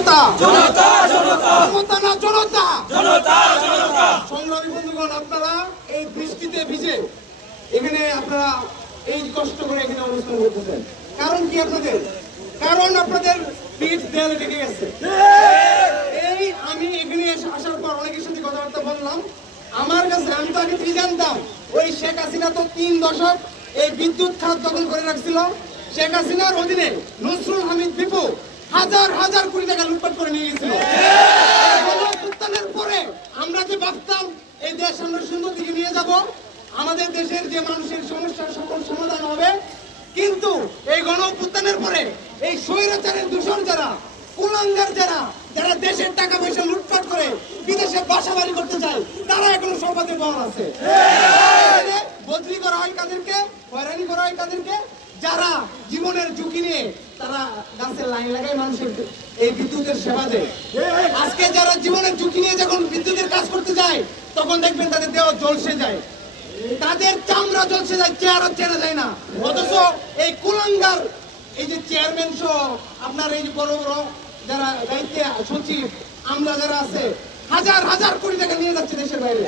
জনতা জনতা জনতা ক্ষমতা না জনতা জনতা জনতা। সংগ্রামী বন্ধুগণ, আপনারা এই বৃষ্টিতে ভিজে এখানে আপনারা এই কষ্ট করে এখানে অনুষ্ঠান করতেছেন, কারণ কি আপনাদের? কারণ আপনাদের পিঠ দেয়ালে ঢেকে গেছে। এই আমি এখানে আসার পর অনেকের সাথে কথাবার্তা বললাম, আমার কাছে আমি তো আগে থেকে জানতাম ওই শেখ হাসিনা তো 3 দশক এই বিদ্যুৎ খাত দখল করে রাখছিল। শেখ হাসিনার অধীনে নসরুল হামিদ বিপু হাজার হাজার কোটি টাকা লুটপাট করে নিয়ে গেছিল। গণঅভ্যুত্থানের পরে আমরা যে ভাবতাম এই দেশ আমরা সুন্দর দিকে নিয়ে যাব, আমাদের দেশের যে মানুষের সমস্যার সকল সমাধান হবে, কিন্তু এই গণঅভ্যুত্থানের পরে এই স্বৈরাচারের দূষণ যারা, কুলাঙ্গার যারা, যারা দেশের টাকা পয়সা লুটপাট করে বিদেশে বাসা বাড়ি করতে চায়, তারা এখনো সর্বাধিক বল আছে। বদলি করা হয় কাদেরকে? হয়রানি করা হয় কাদেরকে? যারা জীবনের ঝুঁকি নিয়ে তারা গাছের লাইন লাগায় মানুষের এই বিদ্যুতের সেবা দেয়। আজকে যারা জীবনের ঝুঁকি নিয়ে যখন বিদ্যুতের কাজ করতে যায়, তখন দেখবেন তাদের দেহ ঝলসে যায়, তাদের চামড়া ঝলসে যায়, চেহারা চেনা যায় না। অথচ এই কুলাঙ্গার এই যে চেয়ারম্যান সহ আপনার এই যে বড় বড় যারা দায়িত্বে সচিব, আমরা যারা আছে, হাজার হাজার কোটি টাকা নিয়ে যাচ্ছে দেশের বাইরে।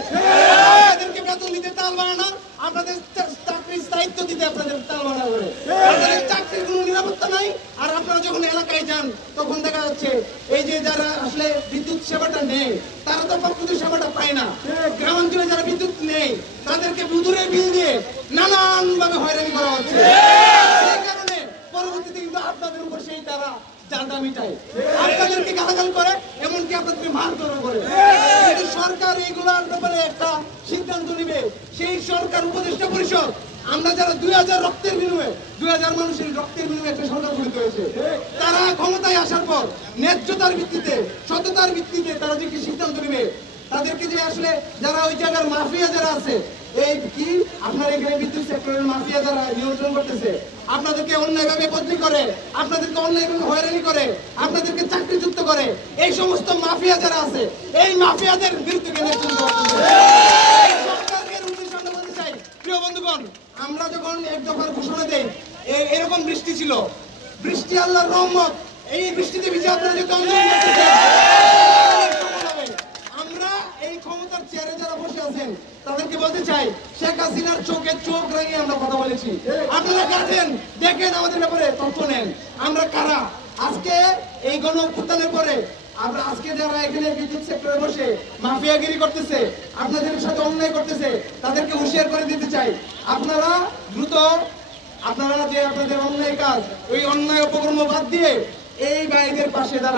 আপনাদেরকে বেতন দিতে তাল বানানো, আপনাদের চাকরির দায়িত্ব দিতে আপনাদের তাল বানা করে, আপনাদের চাকরির কোনো নিরাপত্তা নাই। আর আপনারা যখন এলাকায় যান, তখন দেখা যাচ্ছে এই যে যারা আসলে বিদ্যুৎ সেবাটা নেয়, তারা তো প্রকৃত সেবাটা পায় না। গ্রামাঞ্চলে যারা বিদ্যুৎ নেই, তাদেরকে বুধুরের বিল দিয়ে নানান ভাবে হয়রানি করা হচ্ছে। সেই কারণে পরবর্তীতে কিন্তু আপনাদের উপর সেই তারা জালটা মিটায়, আপনাদেরকে গালাগাল করে, এমনকি আপনাদেরকে মারধর করে। কিন্তু সরকার এইগুলোর ব্যাপারে একটা সিদ্ধান্ত নিবে। সেই সরকার উপদেষ্টা পরিষদ, আমরা যারা 2000 রক্তের বিনিময়ে, 2000 মানুষের রক্তের বিনিময়ে একটা সরকার গঠিত হয়েছে, তারা ক্ষমতায় আসার পর ন্যায্যতার ভিত্তিতে, সততার ভিত্তিতে তারা যে কি সিদ্ধান্ত নিবে, তাদেরকে যে আসলে যারা ওই জায়গার মাফিয়া যারা আছে, এই কি আপনার এখানে বিদ্যুৎ সেক্টরের মাফিয়া যারা নিয়ন্ত্রণ করতেছে, আপনাদেরকে অন্যায়ভাবে বদলি করে, আপনাদেরকে অন্যায়ভাবে হয়রানি করে, আপনাদেরকে চাকরিচ্যুত করে, এই সমস্ত মাফিয়া যারা আছে, এই মাফিয়াদের বিরুদ্ধে সরকারের উদ্দেশ্যে আমরা বলতে চাই, প্রিয় বন্ধুগণ, আমরা যখন এক দফার ঘোষণা দেই, এরকম বৃষ্টি ছিল, বৃষ্টি আল্লাহর রহমত, এই বৃষ্টিতে ভিজে আপনারা যে আন্দোলন করতেছেন, আমরা এই ক্ষমতার চেয়ারে যারা বসে আছেন তাদেরকে বলতে চাই, শেখ হাসিনার চোখে চোখ রাঙিয়ে আমরা কথা বলেছি। আপনারা গেছেন, দেখেন, আমাদের ব্যাপারে তথ্য নেন, আমরা কারা। আজকে এই গণঅভ্যুত্থানের পরে আমরা আজকে যারা এখানে বিদ্যুৎ সেক্টরে বসে মাফিয়াগিরি করতেছে, আপনাদের সাথে অন্যায় করতেছে, তাদেরকে হুঁশিয়ার করে দিতে চাই, আপনারা দ্রুত আপনারা যে আপনাদের অন্যায় কাজ, ওই অন্যায় উপকর্ম বাদ দিয়ে এই ভাইদের পাশে দাঁড়ান।